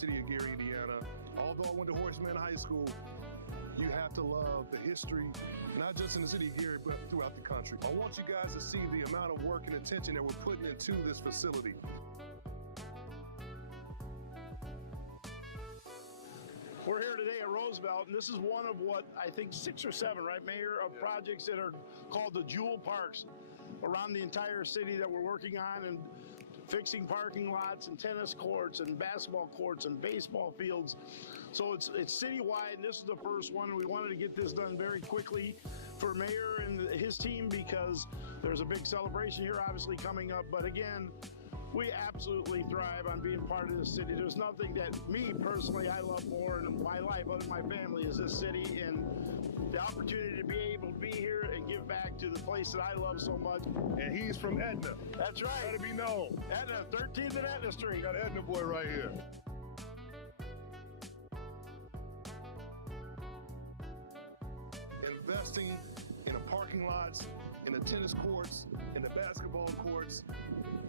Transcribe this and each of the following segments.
city of Gary, Indiana. Although I went to Horace Mann High School, you have to love the history, not just in the city of Gary, but throughout the country. I want you guys to see the amount of work and attention that we're putting into this facility. We're here today at Roosevelt, and this is one of what I think 6 or 7, right, Mayor, of projects that are called the Jewel Parks around the entire city that we're working on, and fixing parking lots and tennis courts and basketball courts and baseball fields. So it's citywide, and this is the first one. We wanted to get this done very quickly for Mayor and his team because there's a big celebration here obviously coming up. But again, we absolutely thrive on being part of this city. There's nothing that me personally I love more in my life other than my family is this city, and the opportunity to be able to be here and give back to the place that I love so much. And he's from Etna. That's right. Gotta be known. Etna, 13th and Etna Street. Got an Etna boy right here. Investing in the parking lots, in the tennis courts, in the basketball courts,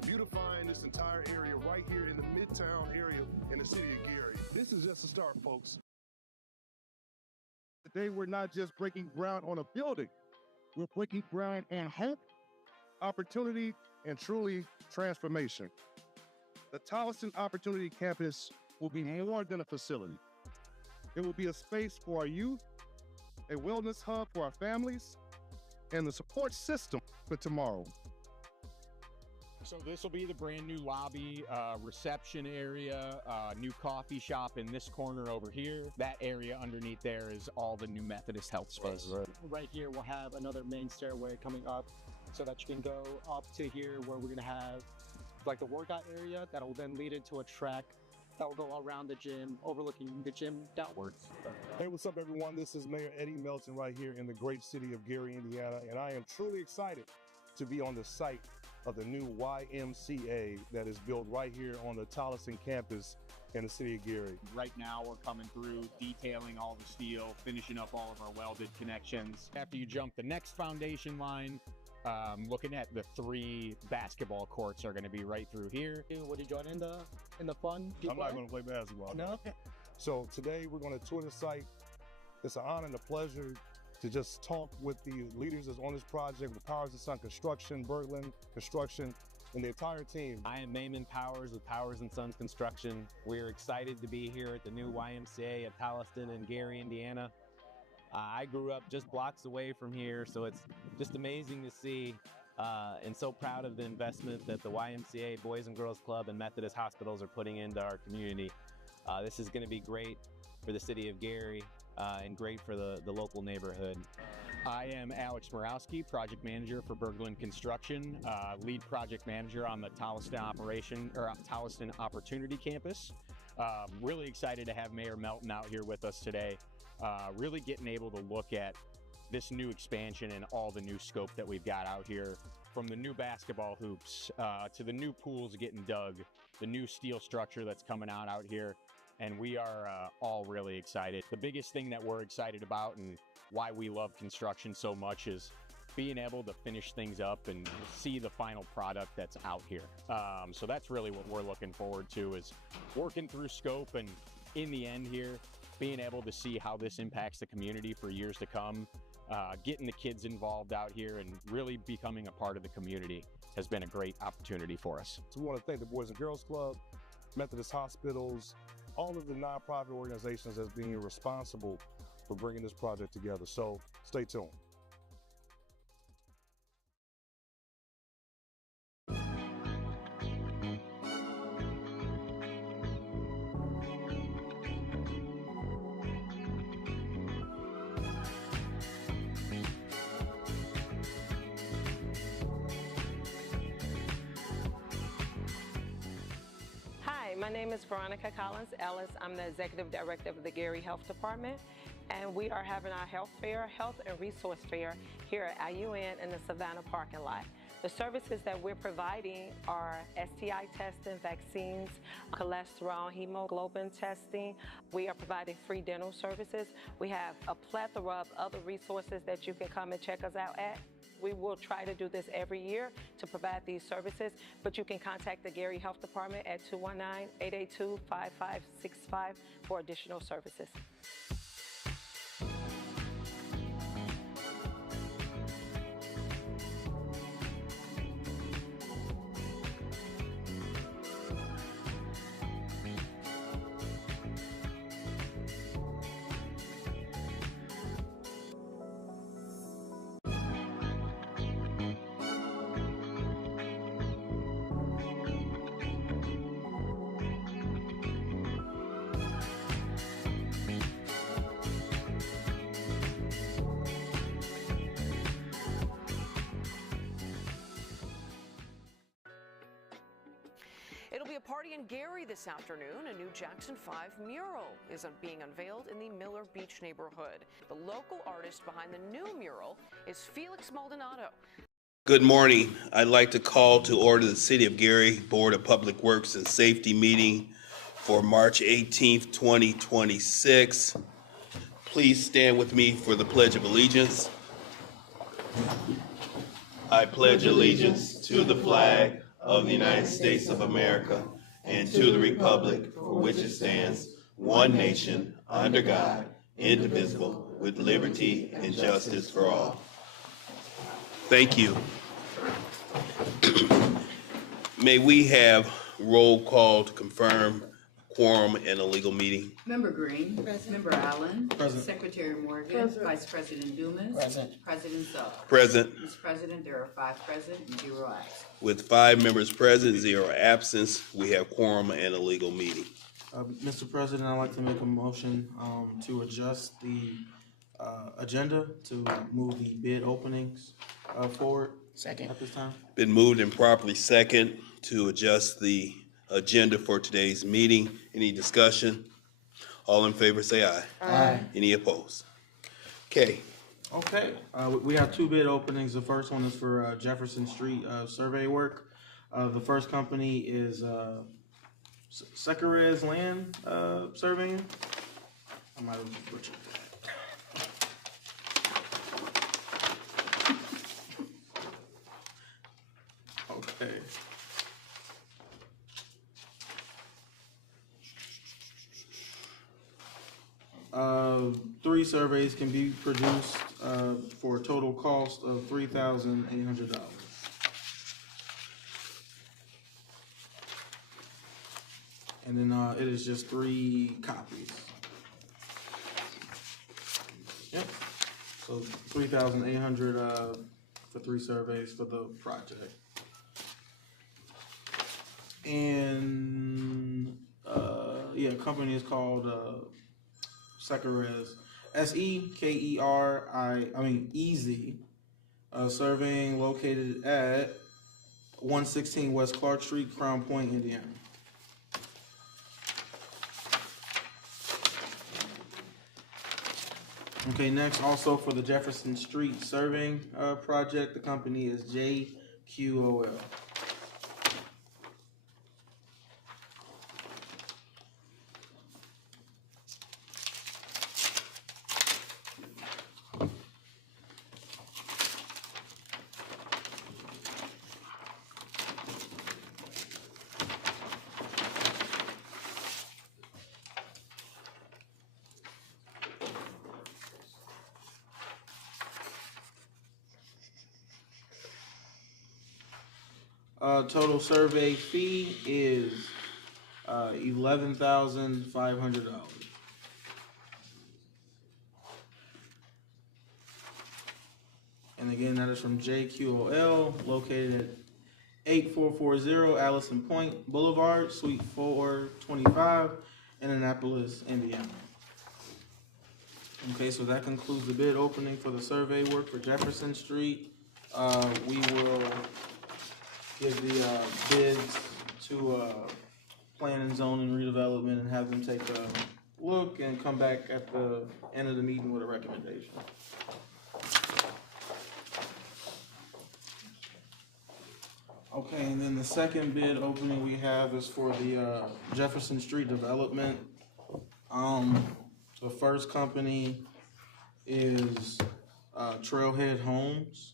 beautifying this entire area right here in the Midtown area in the city of Gary. This is just a start, folks. Today, we're not just breaking ground on a building. We're breaking ground on hope, opportunity, and truly transformation. The Tolleson Opportunity Campus will be more than a facility. It will be a space for our youth, a wellness hub for our families, and the support system for tomorrow. So this will be the brand new lobby, reception area, new coffee shop in this corner over here. That area underneath there is all the new Methodist Health space. Right here we'll have another main stairway coming up so that you can go up to here where we're gonna have like the workout area that will then lead into a track that will go around the gym, overlooking the gym downwards. Hey, what's up, everyone? This is Mayor Eddie Melton right here in the great city of Gary, Indiana, and I am truly excited to be on the site of the new YMCA that is built right here on the Tolleson campus in the city of Gary. Right now we're coming through, detailing all the steel, finishing up all of our welded connections. After you jump the next foundation line, looking at the 3 basketball courts are going to be right through here. Would you join in the fun? I'm not going to play basketball. No? So today we're going to tour the site. It's an honor and a pleasure to just talk with the leaders that's on this project, with Powers & Son Construction, Berglund Construction, and the entire team. I am Maimon Powers with Powers & Sons Construction. We're excited to be here at the new YMCA at Tolleson in Gary, Indiana. I grew up just blocks away from here, so it's just amazing to see and so proud of the investment that the YMCA, Boys and Girls Club, and Methodist Hospitals are putting into our community. This is going to be great for the city of Gary and great for the local neighborhood. I am Alex Morawski, project manager for Berglund Construction, lead project manager on the Tolleson Opportunity Campus. Really excited to have Mayor Melton out here with us today. Really getting able to look at this new expansion and all the new scope that we've got out here, from the new basketball hoops to the new pools getting dug, the new steel structure that's coming out here. And we are all really excited. The biggest thing that we're excited about and why we love construction so much is being able to finish things up and see the final product that's out here. So that's really what we're looking forward to, is working through scope and in the end here, being able to see how this impacts the community for years to come. Getting the kids involved out here and really becoming a part of the community has been a great opportunity for us. So we want to thank the Boys and Girls Club, Methodist Hospitals, all of the nonprofit organizations that's being responsible for bringing this project together. So stay tuned. My name is Veronica Collins Ellis. I'm the Executive Director of the Gary Health Department, and we are having our health fair, health and resource fair here at IUN in the Savannah parking lot. The services that we're providing are STI testing, vaccines, cholesterol, hemoglobin testing. We are providing free dental services. We have a plethora of other resources that you can come and check us out at. We will try to do this every year to provide these services, but you can contact the Gary Health Department at 219-882-5565 for additional services. It'll be a party in Gary this afternoon. A new Jackson 5 mural is being unveiled in the Miller Beach neighborhood. The local artist behind the new mural is Felix Maldonado. Good morning. I'd like to call to order the City of Gary Board of Public Works and Safety meeting for March 18th, 2026. Please stand with me for the Pledge of Allegiance. I pledge allegiance to the flag of the United States of America and to the republic for which it stands, one nation, under God, indivisible, with liberty and justice for all. Thank you. May we have roll call to confirm quorum in a legal meeting? Member Green. Present. Member Allen. Present. Secretary Morgan. Present. Vice President Dumas. Present. President Zoll. Present. Mr. President, there are 5 present and 0 absent. With 5 members present, 0 absence, we have quorum and a legal meeting. Mr. President, I'd like to make a motion to adjust the agenda to move the bid openings forward. Second. At this time. Been moved and properly second to adjust the agenda for today's meeting. Any discussion? All in favor say aye. Aye. Any opposed? Okay. Okay, we have 2 bid openings. The first one is for Jefferson Street survey work. The first company is Secarez Land Surveying. I might have butchered that. Okay. Three surveys can be produced for a total cost of $3,800. And then it is just 3 copies. Yep. So $3,800 for 3 surveys for the project. And yeah, company is called Secarez, Easy, surveying, located at 116 West Clark Street, Crown Point, Indiana. Okay, next, also for the Jefferson Street surveying project, the company is JQOL. Total survey fee is $11,500. And again, that is from JQOL, located at 8440 Allison Point Boulevard, Suite 425, Indianapolis, Indiana. Okay, so that concludes the bid opening for the survey work for Jefferson Street. We will give the bids to Plan and Zoning Redevelopment and have them take a look and come back at the end of the meeting with a recommendation. Okay, and then the second bid opening we have is for the Jefferson Street development. The first company is Trailhead Homes.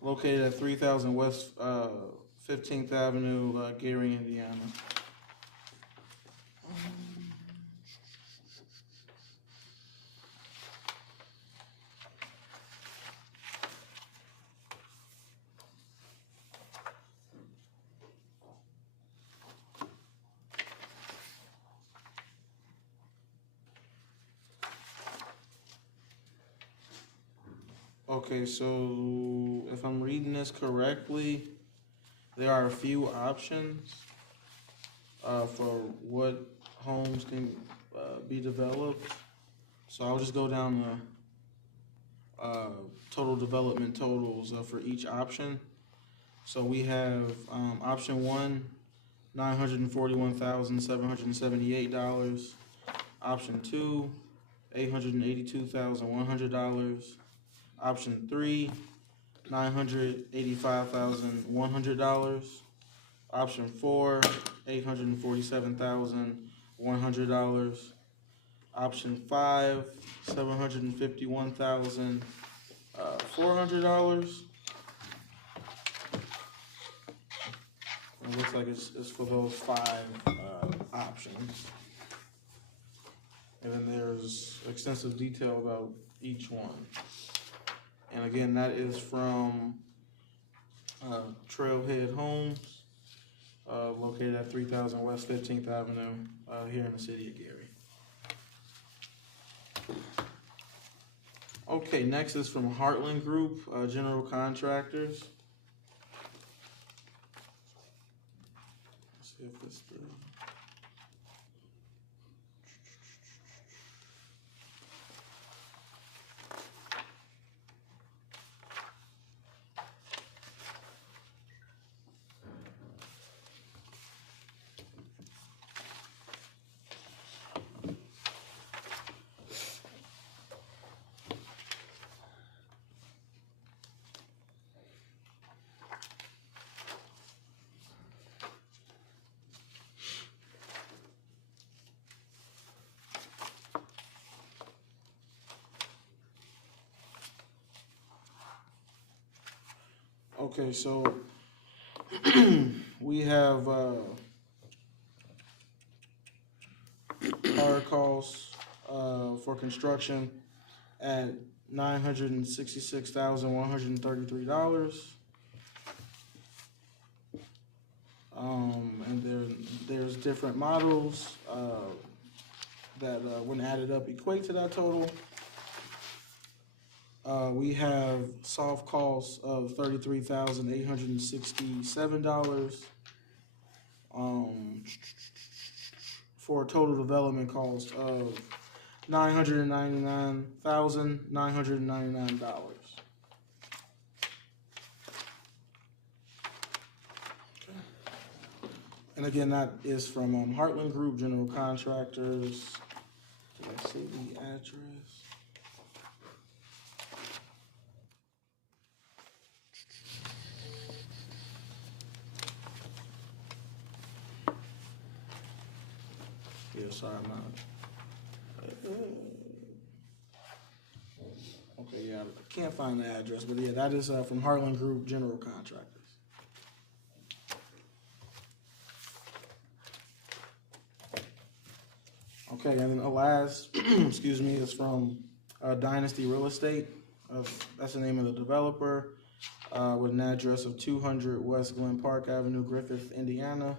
located at 3000 West 15th Avenue, Gary, Indiana. Okay, so if I'm reading this correctly, there are a few options for what homes can be developed. So I'll just go down the total development totals for each option. So we have option one, $941,778. Option two, $882,100. Option three, $985,100. Option four, $847,100. Option five, $751,400. It looks like it's for those five options. And then there's extensive detail about each one. And again, that is from Trailhead Homes, located at 3000 West 15th Avenue, here in the city of Gary. Okay, next is from Heartland Group, General Contractors. Let's see if this thing. Okay, so we have hard costs for construction at $966,133. And there's different models that when added up equate to that total. We have soft costs of $33,867 for a total development cost of $999,999. And again, that is from Heartland Group General Contractors. Did I say the address? Yeah, sorry, I'm not. Okay, yeah, I can't find the address, but yeah, that is from Heartland Group General Contractors. Okay, and then the last, excuse me, is from Dynasty Real Estate. That's the name of the developer, with an address of 200 West Glen Park Avenue, Griffith, Indiana.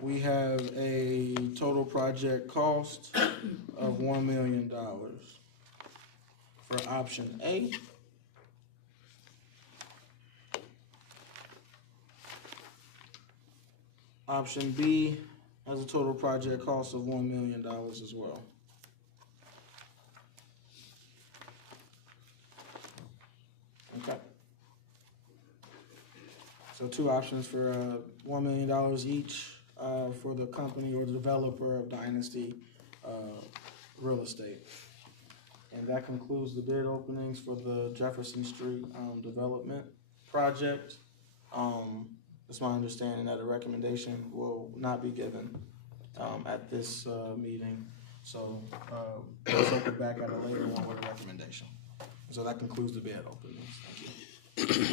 We have a total project cost of $1 million for option A. Option B has a total project cost of $1 million as well. Okay. So two options for $1 million each. For the company or the developer of Dynasty real estate. And that concludes the bid openings for the Jefferson Street development project. It's my understanding that a recommendation will not be given at this meeting. So we'll circle back at a later one with a recommendation. So that concludes the bid openings. Thank you.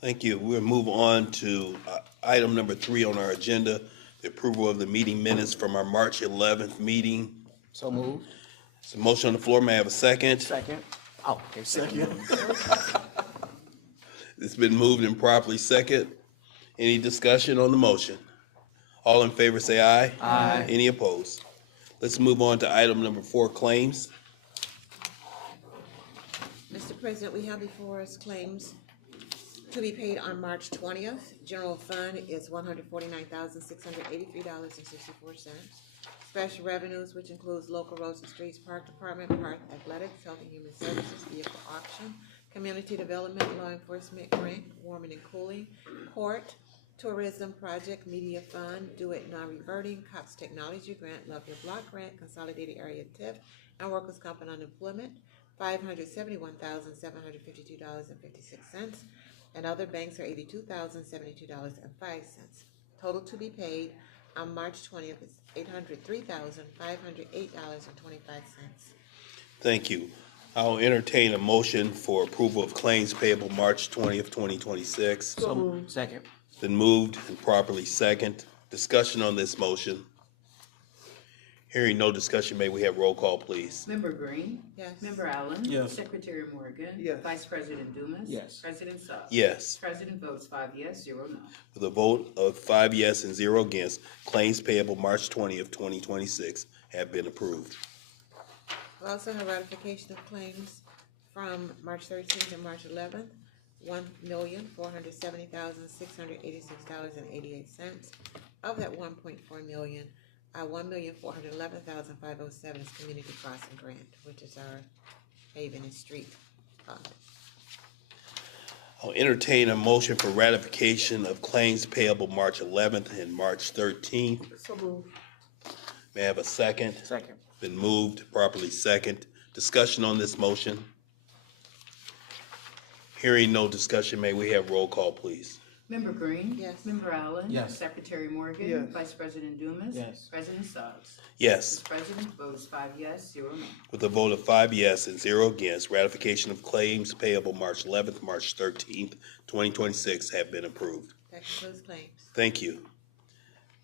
Thank you. We'll move on to item number 3 on our agenda, the approval of the meeting minutes from our March 11th meeting. So moved. It's a motion on the floor. May I have a second? Second. Oh, okay, second. It's been moved and properly second. Any discussion on the motion? All in favor say aye. Aye. Any opposed? Let's move on to item number 4, claims. Mr. President, we have before us claims to be paid on March 20th. General fund is $149,683.64. Special revenues, which includes local roads and streets, park department, park athletics, health and human services, vehicle auction, community development, law enforcement grant, warming and cooling, court, tourism project, media fund, do it non-reverting, COPS technology grant, Love Your Block grant, consolidated area TIF, and workers' comp and unemployment, $571,752.56, and other banks are $82,072.05. Total to be paid on March 20th is $803,508.25. Thank you. I'll entertain a motion for approval of claims payable March 20th, 2026. So moved. Second. Been moved and properly second. Discussion on this motion. Hearing no discussion, may we have roll call, please? Member Green? Yes. Member Allen? Yes. Secretary Morgan? Yes. Vice President Dumas? Yes. President Suggs? Yes. President votes 5 yes, 0 no. With a vote of 5 yes and 0 against, claims payable March 20th, 2026 have been approved. We also have ratification of claims from March 13th and March 11th, $1,470,686.88. Of that $1.4 million, $1,411,507 is community crossing grant, which is our Haven and Street fund. I'll entertain a motion for ratification of claims payable March 11th and March 13th. So moved. May I have a second? Second. Been moved, properly second. Discussion on this motion. Hearing no discussion, may we have roll call, please? Member Green? Yes. Member Allen? Yes. Secretary Morgan? Yes. Vice President Dumas? Yes. President Suggs? Yes. Mr. President votes 5 yes, 0 no. With a vote of 5 yes and 0 against, ratification of claims payable March 11th, March 13th, 2026 have been approved. That concludes claims. Thank you.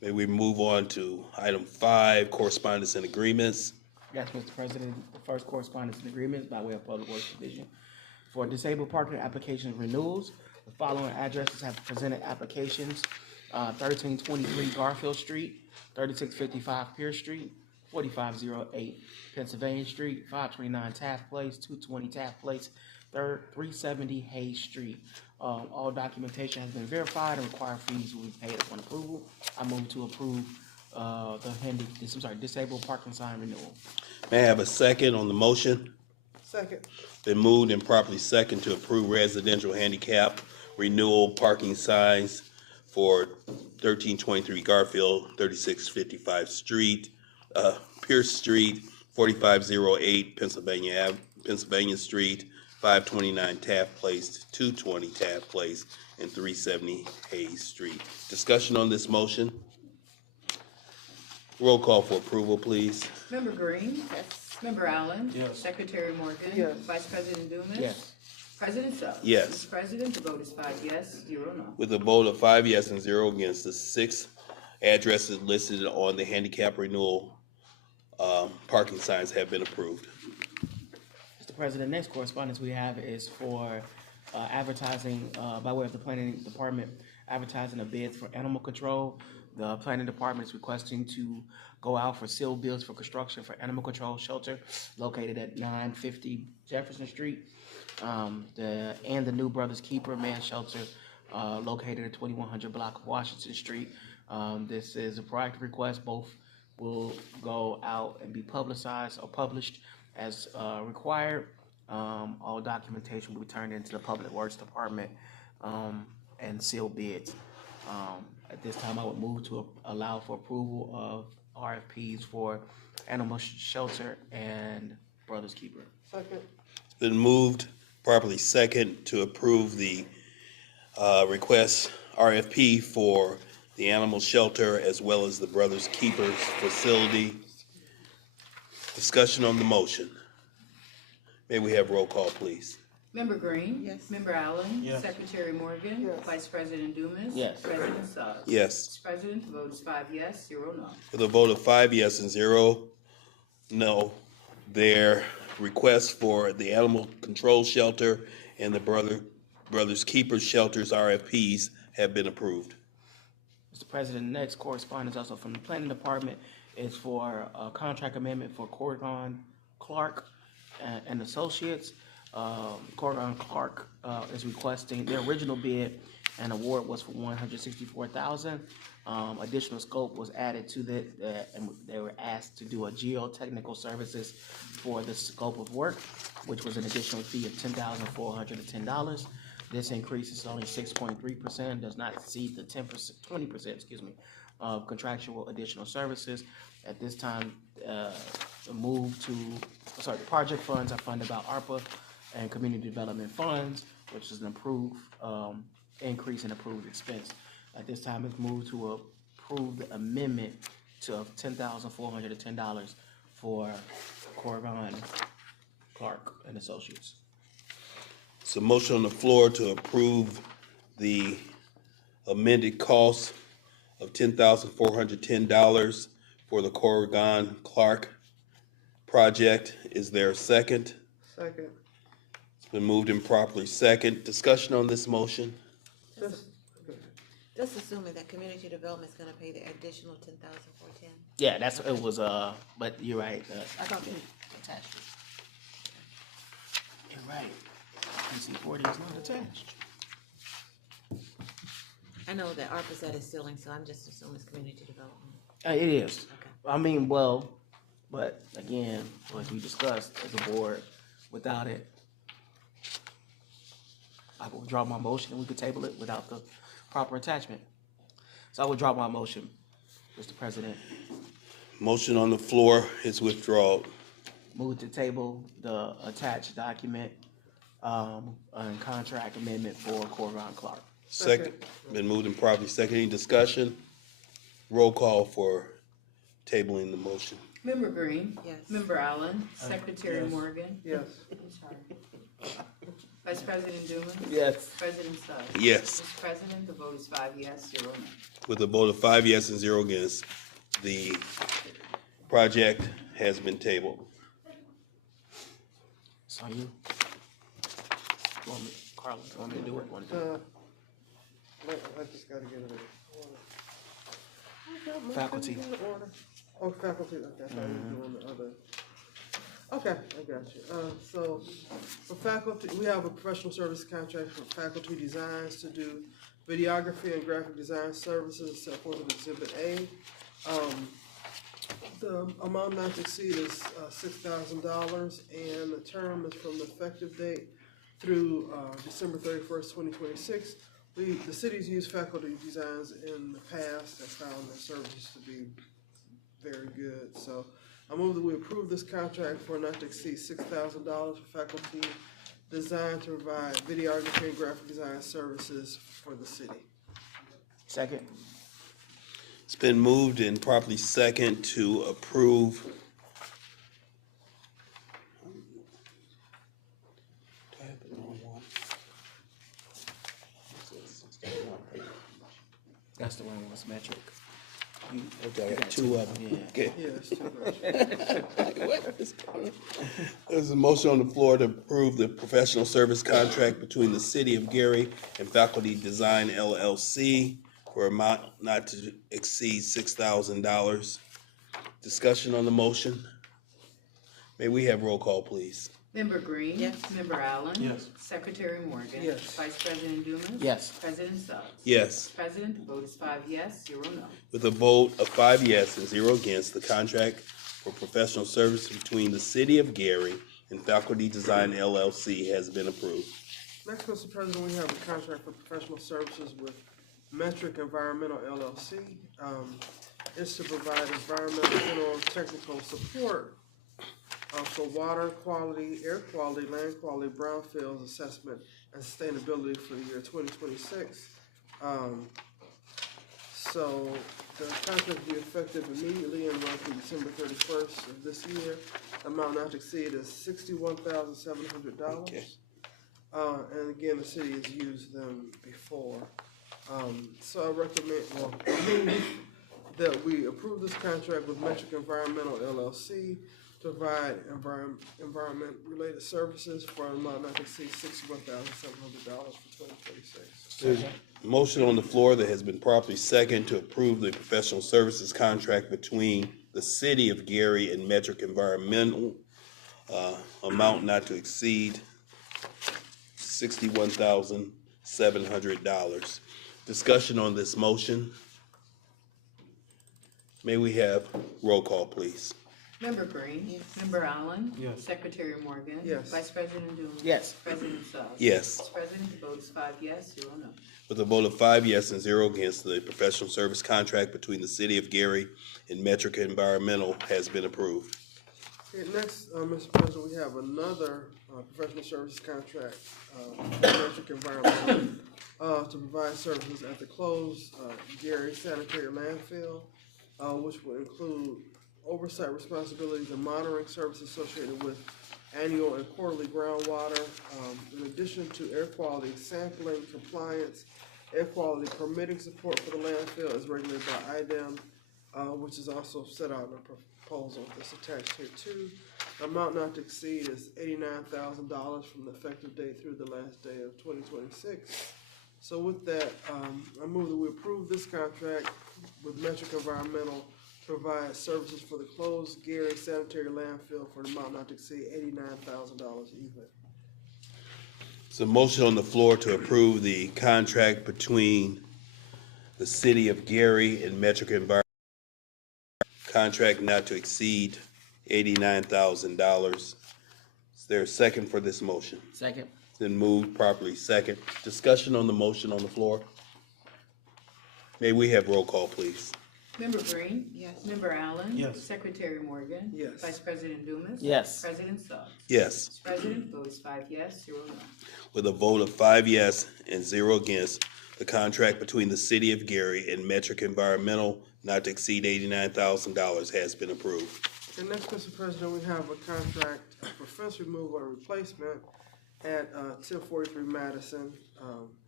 May we move on to item 5, correspondence and agreements. Yes, Mr. President, the first correspondence and agreements by way of Public Works Division. For disabled parking application renewals, the following addresses have presented applications: 1323 Garfield Street, 3655 Pierce Street, 4508 Pennsylvania Street, 529 Taft Place, 220 Taft Place, 370 Hayes Street. All documentation has been verified and required fees will be paid upon approval. I move to approve disabled parking sign renewal. May I have a second on the motion? Second. Been moved and properly second to approve residential handicap renewal parking signs for 1323 Garfield, 3655 Street, Pierce Street, 4508 Pennsylvania Street, 529 Taft Place, 220 Taft Place, and 370 Hayes Street. Discussion on this motion? Roll call for approval, please. Member Green? Yes. Member Allen? Yes. Secretary Morgan? Yes. Vice President Dumas? Yes. President Suggs? Yes. Mr. President, the vote is 5 yes, 0 no. With a vote of 5 yes and 0 against, the 6 addresses listed on the handicap renewal parking signs have been approved. Mr. President, next correspondence we have is for advertising by way of the Planning Department, advertising of bids for animal control. The Planning Department is requesting to go out for sealed bids for construction for animal control shelter located at 950 Jefferson Street, and the New Brothers Keeper Man Shelter located at 2100 block of Washington Street. This is a proactive request. Both will go out and be publicized or published as required. All documentation will be turned into the Public Works Department and sealed bids. At this time, I would move to allow for approval of RFPs for Animal Shelter and Brothers Keeper. Second. It's been moved, properly second, to approve the request RFP for the animal shelter as well as the Brothers Keepers facility. Discussion on the motion. May we have roll call, please? Member Green? Yes. Member Allen? Yes. Secretary Morgan? Yes. Vice President Dumas? Yes. President Suggs? Yes. Mr. President, the vote is 5 yes, 0 no. With a vote of 5 yes and 0 no, their request for the animal control shelter and the Brothers Keepers shelters RFPs have been approved. Mr. President, the next correspondence also from the Planning Department is for a contract amendment for Corrigan Clark and Associates. Corrigan Clark is requesting, their original bid and award was for $164,000. Additional scope was added to that, and they were asked to do a geotechnical services for the scope of work, which was an additional fee of $10,410. This increase is only 6.3%, does not exceed the 20%, of contractual additional services. At this time, the project funds are funded by ARPA and Community Development Funds, which is an approved increase in approved expense. At this time, it's moved to approve the amendment to $10,410 for Corrigan Clark and Associates. It's a motion on the floor to approve the amended cost of $10,410 for the Corrigan Clark project. Is there a second? Second. It's been moved and properly second. Discussion on this motion? Just assuming that community development is gonna pay the additional $10,410. Yeah, that's, it was, but you're right, I thought they attached it. You're right. PC40 is not attached. I know that ARPA's at its ceiling, so I'm just assuming it's community development. It is. Okay. I mean, well, but again, as we discussed as a board, without it, I will withdraw my motion and we could table it without the proper attachment. So I withdraw my motion, Mr. President. Motion on the floor is withdrawn. Move to table the attached document and contract amendment for Corrigan Clark. Second. Been moved and properly second. Any discussion? Roll call for tabling the motion. Member Green? Yes. Member Allen? Secretary Morgan? Yes. I'm sorry. Vice President Dumas? Yes. President Suggs? Yes. Mr. President, the vote is 5 yes, 0 no. With a vote of 5 yes and 0 against, the project has been tabled. It's on you. Carla, you want me to do it? Want to do it? I just gotta get it. Faculty. Oh, faculty, okay, I thought you were doing the other. Okay, I got you. So, for faculty, we have a professional service contract for faculty designs to do videography and graphic design services set forth in Exhibit A. The amount not to exceed is $6,000, and the term is from the effective date through December 31st, 2026. The city's used faculty designs in the past and found their services to be very good. So I move that we approve this contract for not to exceed $6,000 for faculty design to provide videography and graphic design services for the city. Second. It's been moved and properly second to approve. That's the one with metric. Okay, I got two of them. Yeah. Okay. Yes, What is going on? There's a motion on the floor to approve the professional service contract between the City of Gary and Faculty Design LLC for amount not to exceed $6,000. Discussion on the motion. May we have roll call, please? Member Green? Yes. Member Allen? Yes. Secretary Morgan? Yes. Vice President Dumas? Yes. President Suggs? Yes. Mr. President, the vote is 5 yes, 0 no. With a vote of 5 yes and 0 against, the contract for professional service between the City of Gary and Faculty Design LLC has been approved. Next, Mr. President, we have a contract for professional services with Metric Environmental LLC. is to provide environmental general technical support for water quality, air quality, land quality, brownfields assessment, and sustainability for the year 2026. So the contract will be effective immediately and run through December 31st of this year. Amount not to exceed is $61,700. Okay. And again, the city has used them before. So I recommend, that we approve this contract with Metric Environmental LLC to provide environment-related services for an amount not to exceed $61,700 for 2026. There's a motion on the floor that has been properly seconded to approve the professional services contract between the City of Gary and Metric Environmental, amount not to exceed $61,700. Discussion on this motion. May we have roll call, please? Member Green. Yes. Member Allen. Yes. Secretary Morgan. Yes. Vice President Dooms. Yes. President Suggs. Yes. Mr. President, the vote is 5 yes, 0 no. With a vote of 5 yes and 0 against, the professional service contract between the City of Gary and Metric Environmental has been approved. Okay, next, Mr. President, we have another professional services contract with Metric Environmental to provide services at the closed Gary Sanitary Landfill, which will include oversight responsibilities and monitoring services associated with annual and quarterly groundwater, in addition to air quality sampling, compliance, air quality permitting support for the landfill as regulated by IDEM, which is also set out in a proposal that's attached here too. The amount not to exceed is $89,000 from the effective date through the last day of 2026. So with that, I move that we approve this contract with Metric Environmental to provide services for the closed Gary Sanitary Landfill for the amount not to exceed $89,000 even. It's a motion on the floor to approve the contract between the City of Gary and Metric Environmental. Contract not to exceed $89,000. Is there a second for this motion? Second. It's been moved properly second. Discussion on the motion on the floor. May we have roll call, please? Member Green. Yes. Member Allen. Yes. Secretary Morgan. Yes. Vice President Dumas. Yes. President Suggs. Yes. Mr. President, the vote is 5 yes, 0 no. With a vote of 5 yes and 0 against, the contract between the City of Gary and Metric Environmental not to exceed $89,000 has been approved. And next, Mr. President, we have a contract for fence removal and replacement at 1043 Madison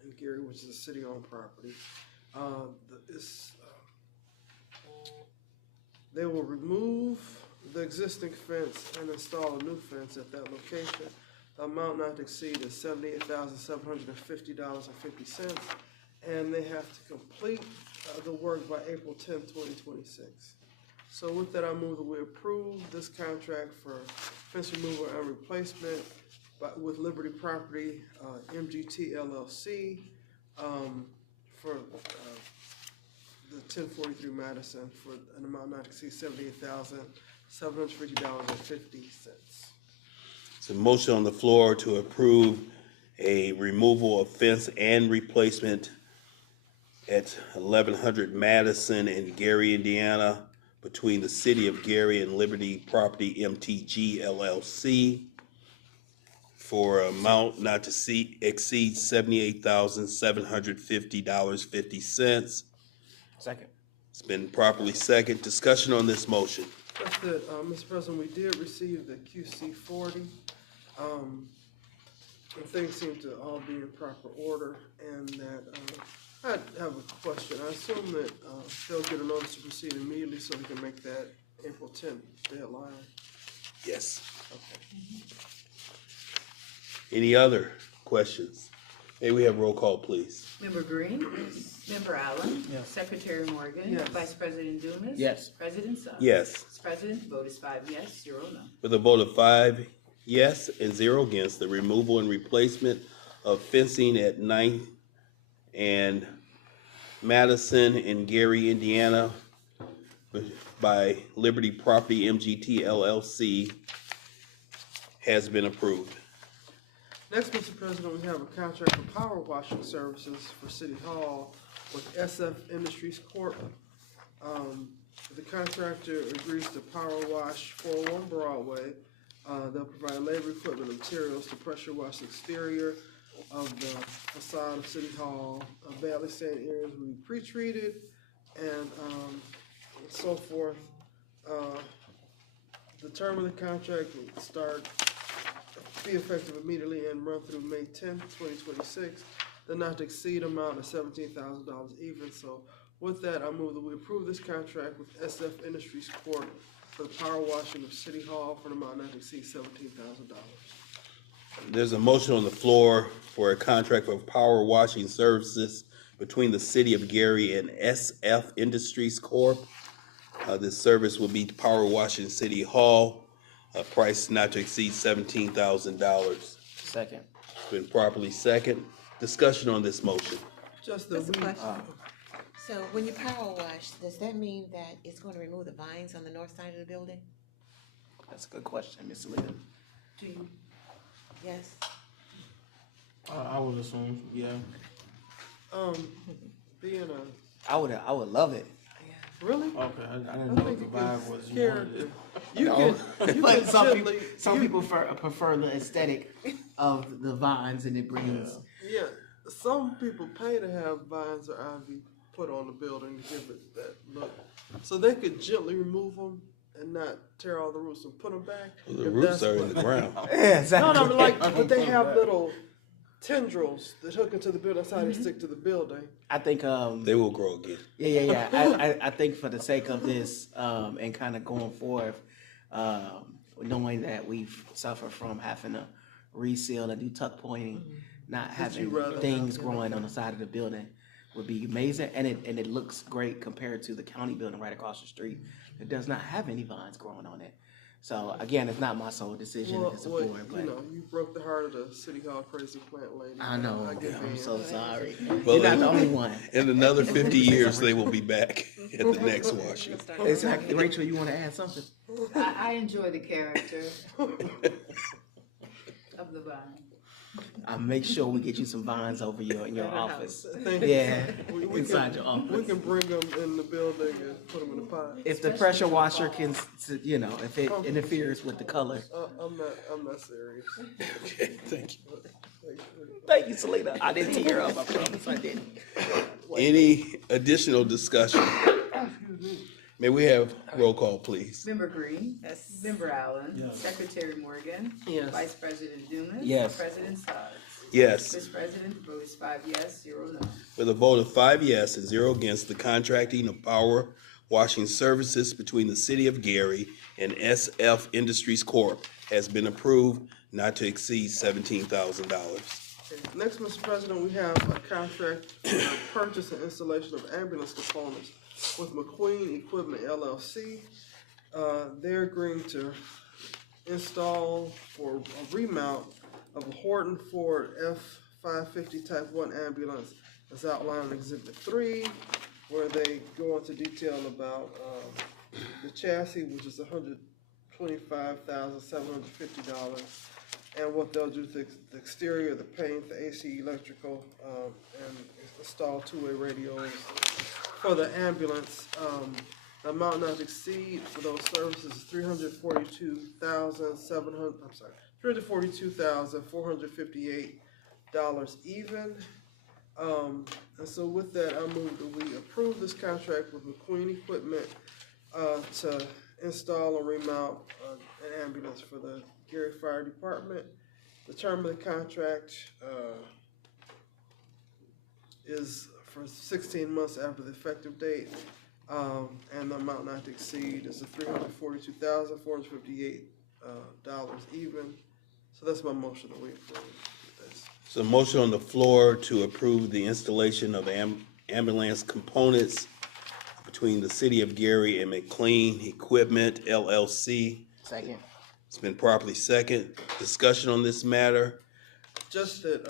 in Gary, which is a city-owned property. They will remove the existing fence and install a new fence at that location. The amount not to exceed is $78,750.50, and they have to complete the work by April 10, 2026. So with that, I move that we approve this contract for fence removal and replacement with Liberty Property, MGT LLC, for the 1043 Madison for an amount not to exceed $78,750.50. It's a motion on the floor to approve a removal of fence and replacement at 1100 Madison in Gary, Indiana, between the City of Gary and Liberty Property MTG LLC for an amount not to exceed $78,750.50. Second. It's been properly second. Discussion on this motion. That's it, Mr. President. We did receive the QC-40. And things seem to all be in proper order, and that I have a question. I assume that they'll get a notice to proceed immediately so we can make that April 10th deadline. Yes. Okay. Any other questions? May we have roll call, please? Member Green. Yes. Member Allen. Yes. Secretary Morgan. Yes. Vice President Dumas. Yes. President Suggs. Yes. Mr. President, the vote is 5 yes, 0 no. With a vote of 5 yes and 0 against, the removal and replacement of fencing at 9th and Madison in Gary, Indiana by Liberty Property MGT LLC has been approved. Next, Mr. President, we have a contract for power washing services for City Hall with SF Industries Corp. The contractor agrees to power wash 401 Broadway. They'll provide labor, equipment, and materials to pressure wash the exterior of the facade of City Hall. Badly stained areas will be pre-treated and so forth. The term of the contract will start, be effective immediately and run through May 10th, 2026. The not to exceed amount of $17,000 even. So with that, I move that we approve this contract with SF Industries Corp. For the power washing of City Hall for an amount not to exceed $17,000. There's a motion on the floor for a contract for power washing services between the City of Gary and SF Industries Corp. This service will be power washing City Hall, price not to exceed $17,000. Second. It's been properly second. Discussion on this motion. Just Just a question. So when you power wash, does that mean that it's going to remove the vines on the north side of the building? That's a good question, Ms. Lynn. Do you? Yes. I would assume, yeah. Being a I would love it. really? Okay, I didn't know the vibe was you wanted it. You No. can, you But can some people prefer the aesthetic of the vines, and it brings. Yeah, some people pay to have vines or ivy put on the building to give it that look. So they could gently remove them and not tear all the roots and put them back. The if roots that's are in what- the ground. Yeah, exactly. No, but they have little tendrils that hook into the building. That's how they stick to the building. I think They will grow again. Yeah. I think for the sake of this, and kind of going forth, knowing that we've suffered from having to reseal and do tuck pointing, not having rather things have- growing on the side of the building would be amazing, and it looks great compared to the county building right across the street. It does not have any vines growing on it. So again, it's not my sole decision Well, as a board, but you broke the heart of the City Hall crazy plant lady. I know. I get I'm mad. so sorry. Well, You're not the only one. In another 50 years, they will be back at the next washing. Exactly. Rachel, you want to add something? I enjoy the character of the vine. I'll make sure we get you some vines over in your office. Thank you. Yeah, We inside can- your office. We can bring them in the building and put them in the pot. If the pressure washer can, if it interferes with the color. I'm not serious. Okay, thank you. Thank you, Selena. I didn't tear up. I promise I didn't. Any additional discussion? May we have roll call, please? Member Green. Yes. Member Allen. Yes. Secretary Morgan. Yes. Vice President Dumas. Yes. President Suggs. Yes. Mr. President, the vote is 5 yes, 0 no. With a vote of 5 yes and 0 against, the contracting of power washing services between the City of Gary and SF Industries Corp. has been approved, not to exceed $17,000. Next, Mr. President, we have a contract for purchase and installation of ambulance components with McQueen Equipment LLC. They're agreeing to install for a remount of a Horton Ford F-550 Type 1 ambulance as outlined in Exhibit 3, where they go into detail about the chassis, which is $125,750, and what they'll do to the exterior, the paint, the AC, electrical, and install two-way radios for the ambulance. The amount not to exceed for those services is $342,458 even. And so with that, I move that we approve this contract with McQueen Equipment to install and remount an ambulance for the Gary Fire Department. The term of the contract is for 16 months after the effective date, and the amount not to exceed is $342,458 even. So that's my motion that we approve this. So a motion on the floor to approve the installation of ambulance components between the City of Gary and McLean Equipment LLC. Second. It's been properly second. Discussion on this matter. Just that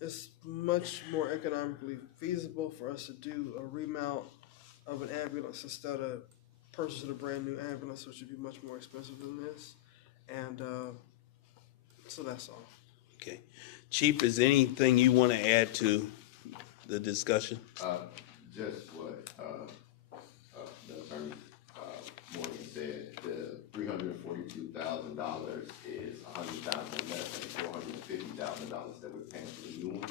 it's much more economically feasible for us to do a remount of an ambulance instead of purchasing a brand new ambulance, which would be much more expensive than this. And so that's all. Okay. Chief, is anything you want to add to the discussion? Just what the attorney $342,000 is $100,000 less than $450,000 that we're paying for the new one.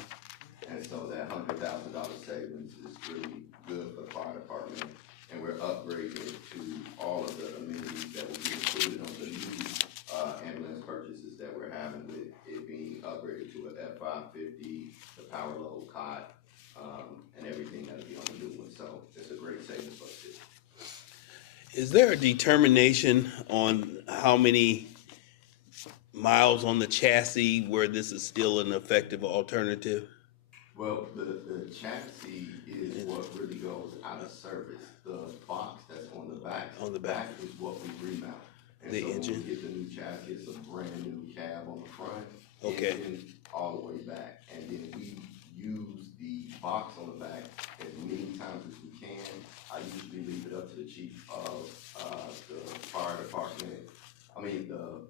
And so that $100,000 savings is really good for the fire department. And we're upgrading to all of the amenities that will be included on the new ambulance purchases that we're having, with it being upgraded to an F550, the power load cot, and everything that'll be on the new one. So it's a great savings for the city. Is there a determination on how many miles on the chassis where this is still an effective alternative? Well, the chassis is what really goes out of service. The box that's on the back is what we remount. And The so engine? when we get the new chassis, it's a brand new cab on the front. Okay. Engine all the way back. And then we use the box on the back as many times as we can. I usually leave it up to the chief of the fire department, the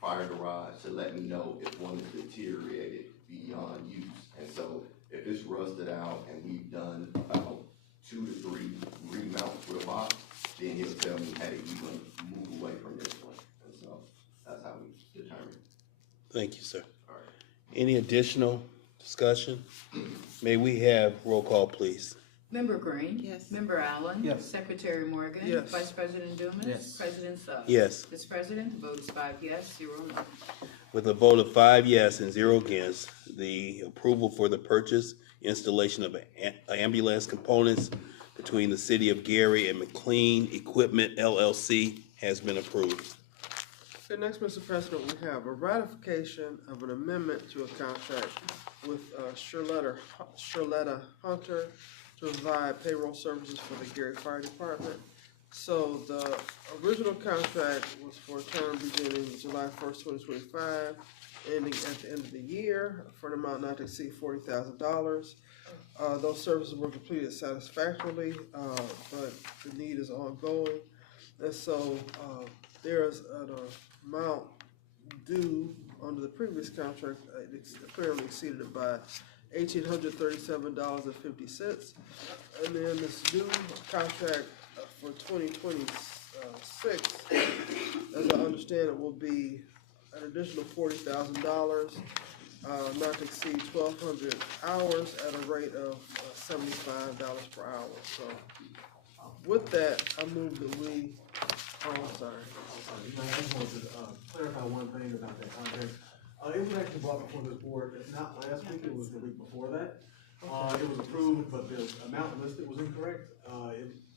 fire garage, to let me know if one is deteriorated beyond use. And so if it's rusted out and we've done about 2 to 3 remounts with a box, then he'll tell me, hey, we're gonna move away from this one. And so that's how we determine. Thank you, sir. Any additional discussion? May we have roll call, please? Member Green? Yes. Member Allen? Yes. Secretary Morgan? Yes. Vice President Dumas? Yes. President Suggs? Yes. Mr. President, the vote is 5 yes, 0 no. With a vote of 5 yes and 0 against, the approval for the purchase, installation of ambulance components between the City of Gary and McLean Equipment LLC has been approved. Okay, next, Mr. President, we have a ratification of an amendment to a contract with Charletta Hunter to provide payroll services for the Gary Fire Department. So the original contract was for a term beginning July 1st, 2025, ending at the end of the year for an amount not to exceed $40,000. Those services were completed satisfactorily, but the need is ongoing. And so there's an amount due under the previous contract, apparently exceeded it by $1,837.50. And then this new contract for 2026, as I understand it, will be an additional $40,000, not to exceed 1,200 hours at a rate of $75 per hour. So with that, I move that we, oh, I'm sorry. I just wanted to clarify one thing about that contract. It was actually brought before this board, not last week, it was the week before that. It was approved, but the amount listed was incorrect.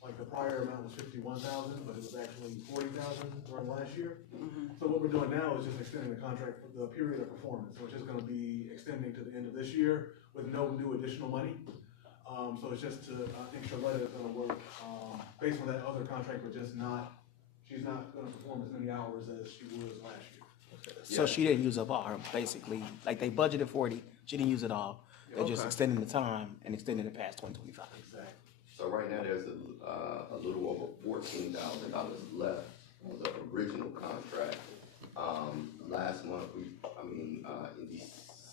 Like the prior amount was $51,000, but it was actually $40,000 during last year. So what we're doing now is just extending the contract for the period of performance. So it's just gonna be extending to the end of this year with no new additional money. So it's just to, I think Charletta is gonna work, based on that other contract, but just not, she's not gonna perform as many hours as she was last year. So she didn't use up all her, basically, like they budgeted 40, she didn't use it all. They're just extending the time and extending it past 2025. Exactly. So right now, there's a little over $14,000 left on the original contract. Last month, in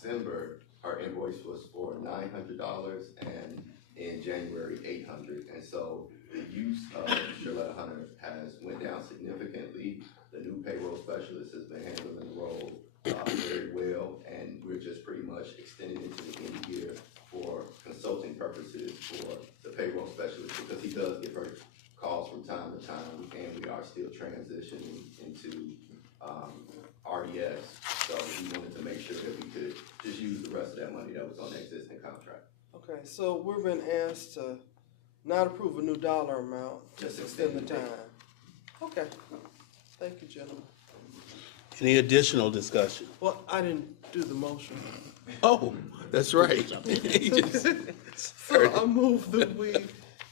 December, our invoice was for $900, and in January, $800. And so the use of Charletta Hunter has went down significantly. The new payroll specialist has been handling the role very well, and we're just pretty much extending it to the end of the year for consulting purposes for the payroll specialist, because he does give her calls from time to time, and we are still transitioning into RDS. So we wanted to make sure that we could just use the rest of that money that was on the existing contract. Okay, so we've been asked to not approve a new dollar amount, just extend the time. Okay, thank you, gentlemen. Any additional discussion? Well, I didn't do the motion. Oh, that's right. So I move that we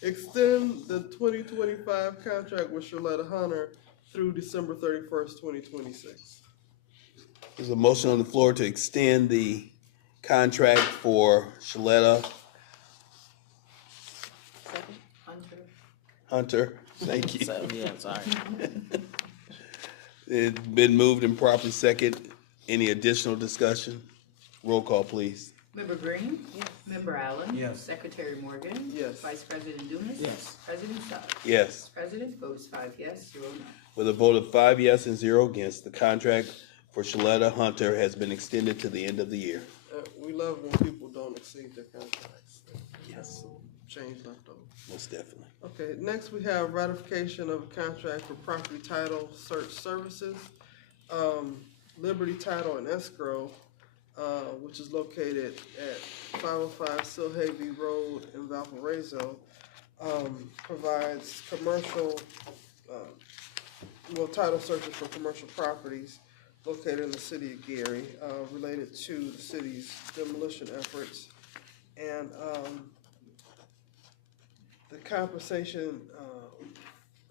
extend the 2025 contract with Charletta Hunter through December 31st, 2026. There's a motion on the floor to extend the contract for Charletta Hunter. Thank you. So, yeah, sorry. It's been moved and properly second. Any additional discussion? Roll call, please. Member Green? Yes. Member Allen? Yes. Secretary Morgan? Yes. Vice President Dumas? Yes. President Suggs? Yes. President, vote is 5 yes, 0 no. With a vote of 5 yes and 0 against, the contract for Shaletta Hunter has been extended to the end of the year. We love when people don't exceed their contracts. Yes. Change left over. Most definitely. Okay, next we have ratification of a contract for property title search services. Liberty Title and Escrow, which is located at 505 Silhavy Road in Valparaiso, provides commercial, title searches for commercial properties located in the city of Gary, related to the city's demolition efforts. And the compensation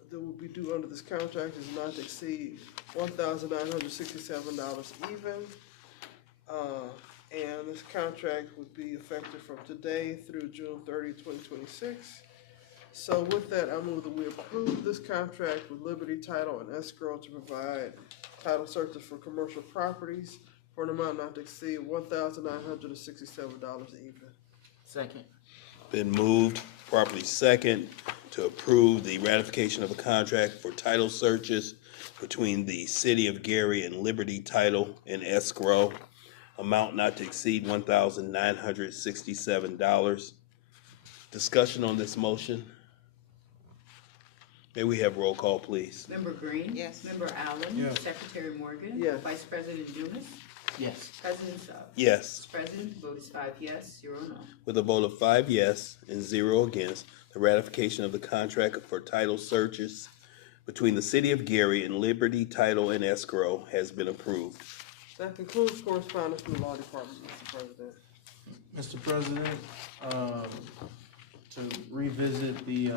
that will be due under this contract is not to exceed $1,967 even. And this contract would be effective from today through June 30, 2026. So with that, I move that we approve this contract with Liberty Title and Escrow to provide title searches for commercial properties for an amount not to exceed $1,967 even. Second. Been moved, properly second, to approve the ratification of a contract for title searches between the City of Gary and Liberty Title and Escrow, amount not to exceed $1,967. Discussion on this motion. May we have roll call, please? Member Green? Yes. Member Allen? Yes. Secretary Morgan? Yes. Vice President Dumas? Yes. President Suggs? Yes. President, vote is 5 yes, 0 no. With a vote of 5 yes and 0 against, the ratification of the contract for title searches between the City of Gary and Liberty Title and Escrow has been approved. That concludes correspondence from the Law Department, Mr. President. Mr. President, to revisit the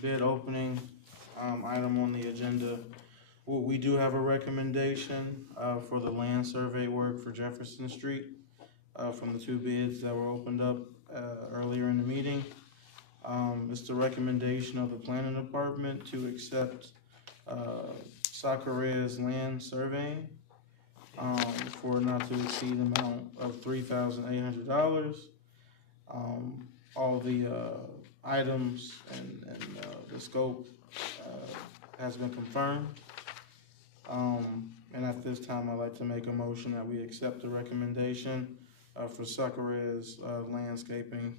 bid opening item on the agenda, we do have a recommendation for the land survey work for Jefferson Street from the 2 bids that were opened up earlier in the meeting. It's the recommendation of the planning department to accept Sacares land surveying for not to exceed amount of $3,800. All the items and the scope has been confirmed. And at this time, I'd like to make a motion that we accept the recommendation for Sacares landscaping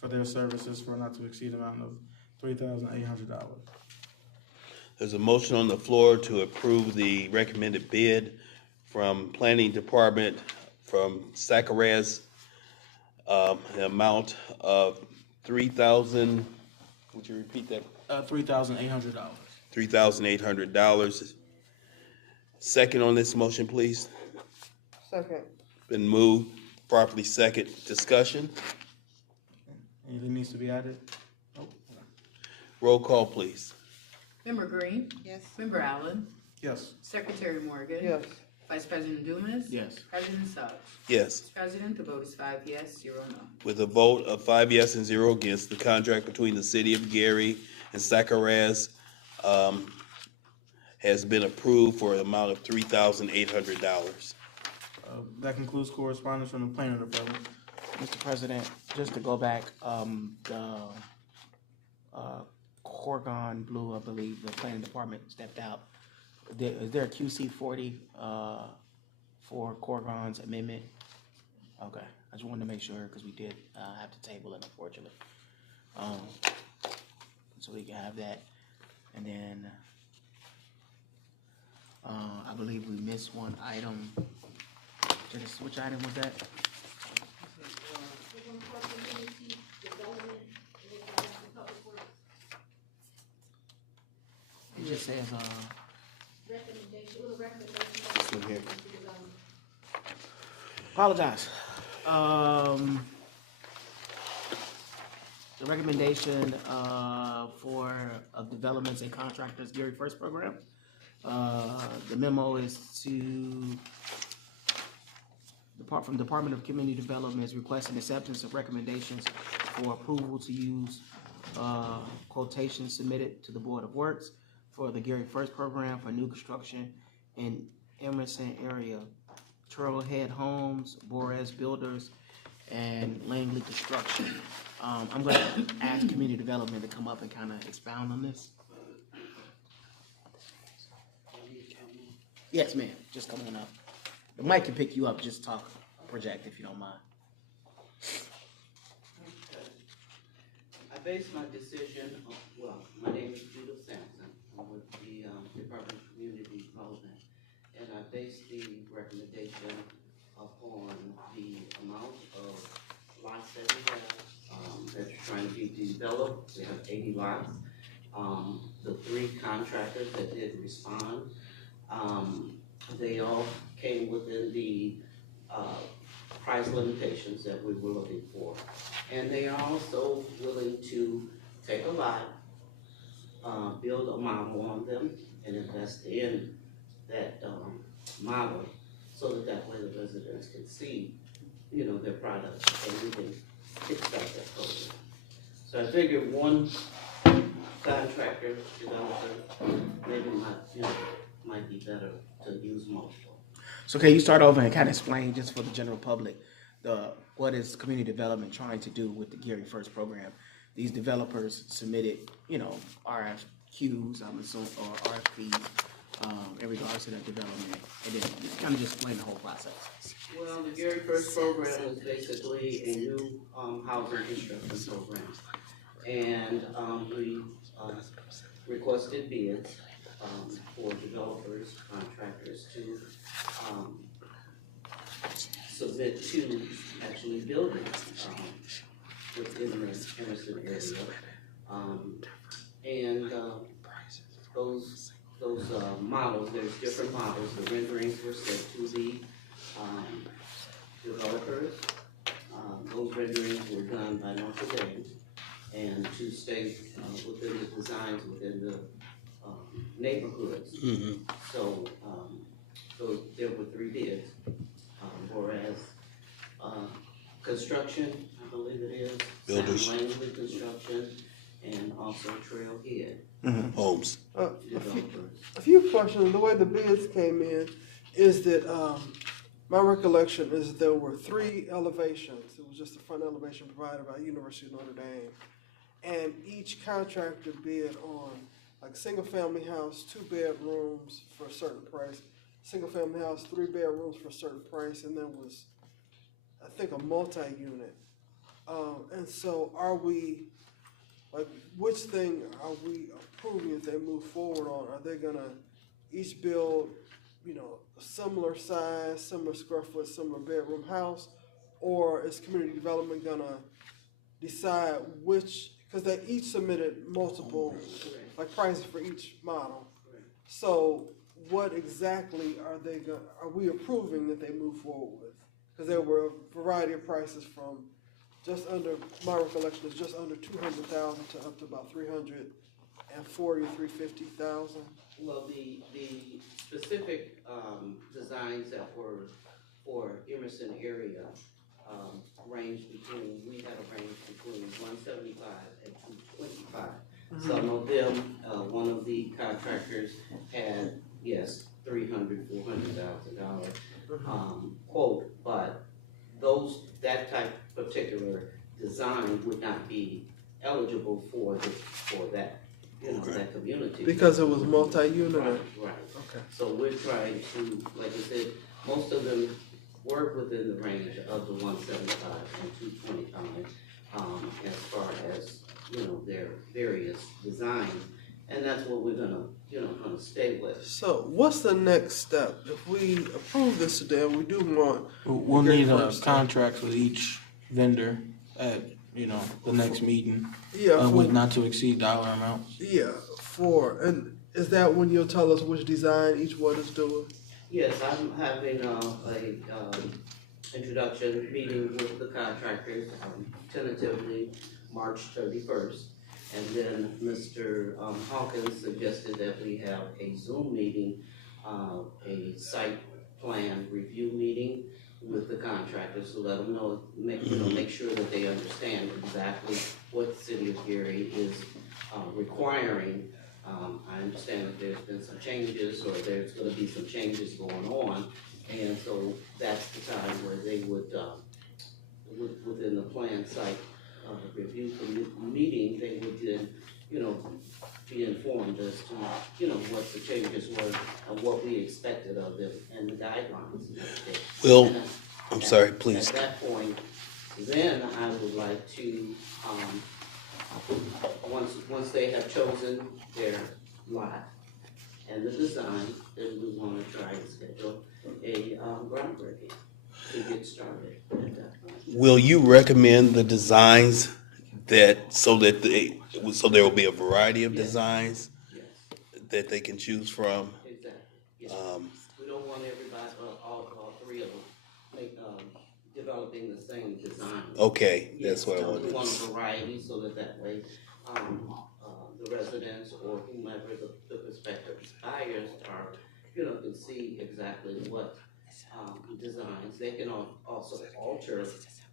for their services for not to exceed amount of $3,800. There's a motion on the floor to approve the recommended bid from Planning Department from Sacares, the amount of $3,000. Would you repeat that? $3,800. $3,800. Second on this motion, please. Second. Been moved, properly second. Discussion. Anything needs to be added? Nope. Roll call, please. Member Green? Yes. Member Allen? Yes. Secretary Morgan? Yes. Vice President Dumas? Yes. President Suggs? Yes. President, the vote is 5 yes, 0 no. With a vote of 5 yes and 0 against, the contract between the City of Gary and Sacares has been approved for an amount of $3,800. That concludes correspondence from the planning department. Mr. President, just to go back, the Corgon Blue, I believe, the planning department stepped out. Is there a QC 40 for Corgon's amendment? Okay, I just wanted to make sure because we did have to table it, unfortunately. So we can have that. And then I believe we missed one item. Which item was that? It just says, This one here. apologize. The recommendation for developments and contractors Gary First program. The memo is to from Department of Community Development is requesting acceptance of recommendations for approval to use quotations submitted to the Board of Works for the Gary First program for new construction in Emerson area Trailhead Homes, Boras Builders, and Langley Construction. I'm going to ask Community Development to come up and kind of expound on this. Yes, ma'am. Just come on up. The mic can pick you up. Just talk, project if you don't mind. I based my decision on, well, my name is Judith Sampson. I'm with the Department of Community Development. And I based the recommendation upon the amount of lots that we have, that you're trying to be developed. We have 80 lots. The 3 contractors that did respond, they all came within the price limitations that we were looking for. And they are also willing to take a lot, build a model on them, and invest in that model so that way the residents can see, you know, their product and we can kickstart that program. So I figured one contractor, developer, maybe might be better to use multiple. So can you start over and kind of explain, just for the general public, what is community development trying to do with the Gary First program? These developers submitted, you know, RFQs, I'm assuming, or RFPs, in regards to that development, and then kind of just explain the whole process. Well, the Gary First program is basically a new housing construction program. And we requested bids for developers, contractors to submit to actually building within the Emerson area. Those models, there's different models. The renderings were sent to the developers. Those renderings were done by Notre Dame, and to stay within the designs within the neighborhoods. Mm-hmm. So there were 3 bids, whereas construction, I believe it is, Builders. Sam Langley Construction, and also Trailhead. Mm-hmm. Homes. A few questions. The way the bids came in is that my recollection is there were 3 elevations. It was just the front elevation provided by University of Notre Dame. And each contractor bid on like single-family house, 2 bedrooms for a certain price, single-family house, 3 bedrooms for a certain price, and there was, I think, a multi-unit. And so are we, like, which thing are we approving if they move forward on? Are they gonna each build, you know, a similar size, similar square foot, similar bedroom house? Or is community development gonna decide which, because they each submitted multiple, like, prices for each model. So what exactly are we approving that they move forward with? Because there were a variety of prices from just under, my recollection is just under 200,000 to up to about 340, 350,000. Well, the specific designs that were for Emerson area ranged between, we had a range between 175 and 225. Mm-hmm. Some of them, one of the contractors had, yes, $300,000, $400,000 quote, but that type of particular design would not be eligible for that, you know, that community. Because it was multi-unit? Right. Okay. So we're trying to, like I said, most of them work within the range of the 175 and 225 as far as, you know, their various designs. And that's what we're gonna stay with. So what's the next step? If we approve this today, we do want. We'll need a contract with each vendor at, you know, the next meeting. Yeah. With not to exceed dollar amounts. Yeah, and is that when you'll tell us which design each one is doing? Yes, I'm having a introduction meeting with the contractors, tentatively March 31st. And then Mr. Hawkins suggested that we have a Zoom meeting, a site plan review meeting with the contractors to let them know, make sure that they understand exactly what the city of Gary is requiring. I understand that there's been some changes, or there's going to be some changes going on, And so that's the time where they would, within the plan site review meeting, they would then, you know, be informed as to, you know, what the changes were and what we expected of them and the guidelines. Well, I'm sorry, please. At that point, then I would like to, once they have chosen their lot and the design, then we want to try and schedule a groundbreaking to get started at that point. Will you recommend the designs so there will be a variety of designs that they can choose from? Exactly. Yes. We don't want everybody, all three of them, developing the same design. Okay, that's what I wanted. We want a variety so that way, the residents or whomever the prospective buyers are, you know, can see exactly what designs. They can also alter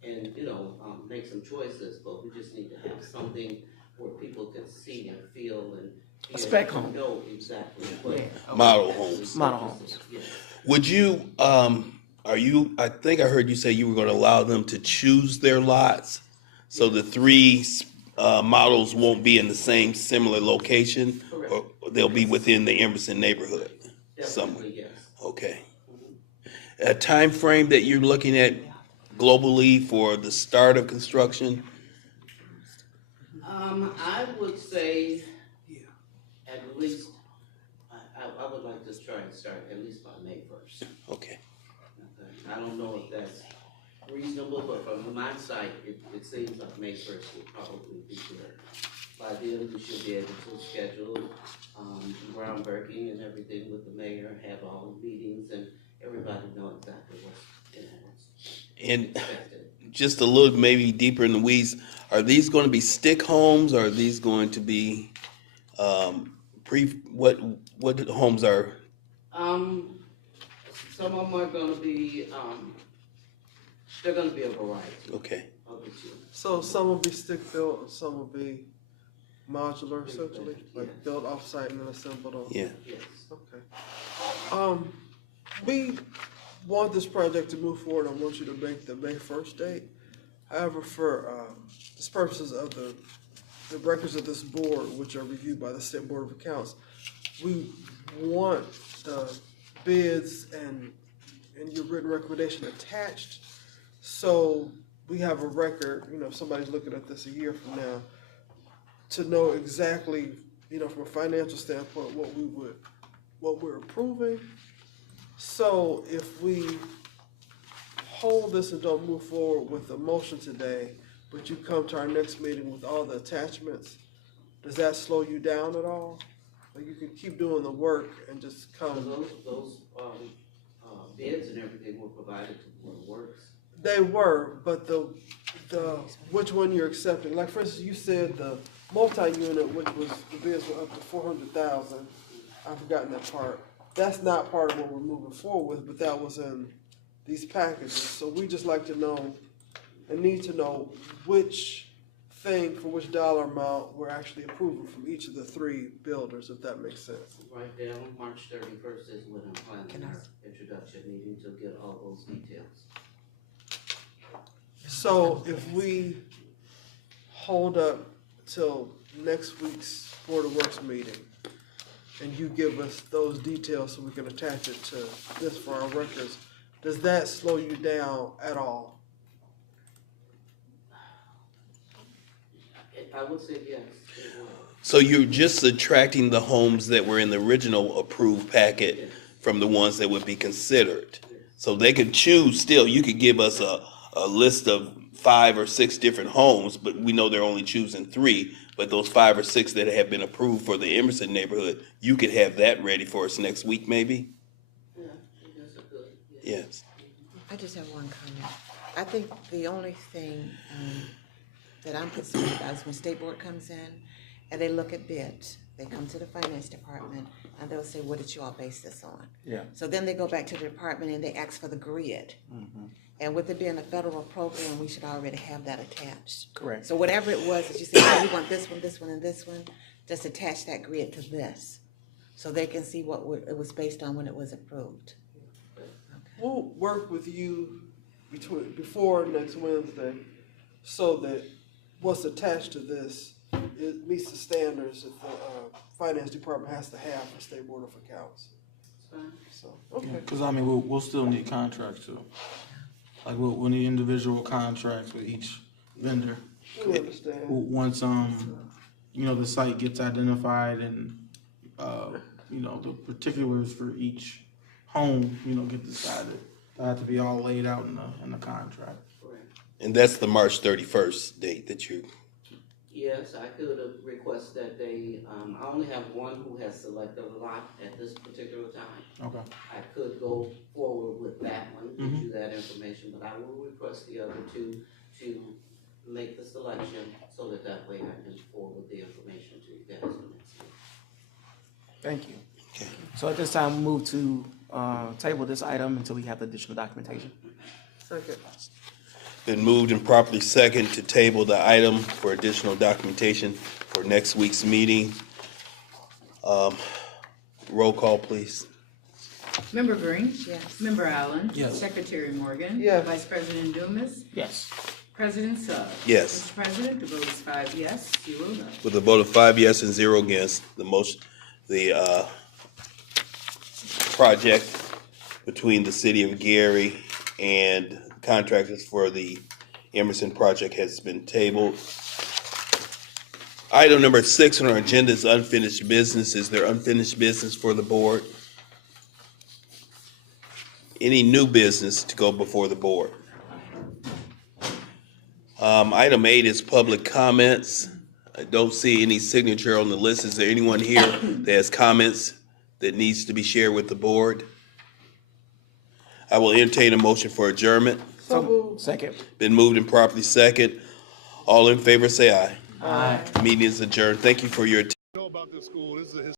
and, you know, make some choices, but we just need to have something where people can see and feel and a spec home. know exactly what Model homes. Model homes. Yeah. Would you, I think I heard you say you were going to allow them to choose their lots, so the three models won't be in the same similar location, or they'll be within the Emerson neighborhood somewhere? Definitely, yes. Okay. A time frame that you're looking at globally for the start of construction? I would say at least, I would like to try and start at least by May 1st. Okay. I don't know if that's reasonable, but from my side, it seems like May 1st would probably be good. By then, we should be able to schedule groundbreaking and everything with the mayor, have all the meetings, and everybody know exactly what's And just a little maybe deeper in the weeds, are these going to be stick homes, or are these going to be what homes are? Some of them are going to be, they're going to be a variety. Okay. Of the two. So some will be stick built, and some will be modular, essentially, like built off-site and then assembled on. Yeah. Yes. Okay. We want this project to move forward. I want you to make the May 1st date. However, for the purposes of the records of this board, which are reviewed by the State Board of Accounts, we want the bids and your written recommendation attached, so we have a record, you know, if somebody's looking at this a year from now, to know exactly, you know, from a financial standpoint, what we're approving. So if we hold this and don't move forward with the motion today, but you come to our next meeting with all the attachments, does that slow you down at all? Or you can keep doing the work and just come? Those bids and everything were provided to Board of Works. They were, but the which one you're accepting? Like for instance, you said the multi-unit, which was the bids were up to 400,000. I've forgotten that part. That's not part of what we're moving forward with, but that was in these packages. So we just like to know and need to know which thing for which dollar amount we're actually approving from each of the three builders, if that makes sense. Right down, March 31st is when I'm planning our introduction meeting to get all those details. So if we hold up till next week's Board of Works meeting, and you give us those details so we can attach it to this for our records, does that slow you down at all? I would say yes. So you're just subtracting the homes that were in the original approved packet from the ones that would be considered. So they could choose still, you could give us a list of 5 or 6 different homes, but we know they're only choosing 3. But those 5 or 6 that have been approved for the Emerson neighborhood, you could have that ready for us next week, maybe? Yeah, that's a good. Yes. I just have one comment. I think the only thing that I'm concerned about is when State Board comes in and they look at bids. They come to the finance department and they'll say, what did you all base this on? Yeah. So then they go back to the department and they ask for the grid. Mm-hmm. And with it being a federal program, we should already have that attached. Correct. So whatever it was that you said, oh, we want this one, and this one, just attach that grid to this. So they can see what it was based on when it was approved. Okay. we'll work with you before next Wednesday so that what's attached to this, it meets the standards that the finance department has to have for State Board of Accounts. So, okay. Because I mean, we'll still need contracts too. Like we'll need individual contracts with each vendor. We understand. Once the site gets identified and the particulars for each home get decided. That have to be all laid out in the contract. And that's the March 31st date that you. Yes, I could request that they, I only have one who has selected a lot at this particular time. Okay. I could go forward with that one, give you that information, but I will request the other two to make the selection so that way I can forward the information to you guys for next week. Thank you. Okay. So at this time, we'll move to table this item until we have additional documentation. Second. Been moved and properly second to table the item for additional documentation for next week's meeting. Roll call, please. Member Green? Yes. Member Allen? Yes. Secretary Morgan? Yes. Vice President Dumas? Yes. President Suggs? Yes. Mr. President, the vote is 5 yes, 0 no. With a vote of 5 yes and 0 against, the project between the city of Gary and contractors for the Emerson project has been tabled. Item number 6 on our agenda is unfinished business. Is there unfinished business for the board? Any new business to go before the board? Item 8 is public comments. I don't see any signature on the list. Is there anyone here that has comments that needs to be shared with the board? I will entertain a motion for adjournment. Second. Been moved and properly second. All in favor say aye. Aye. Meeting is adjourned. Thank you for your attention. Know about this school. This is a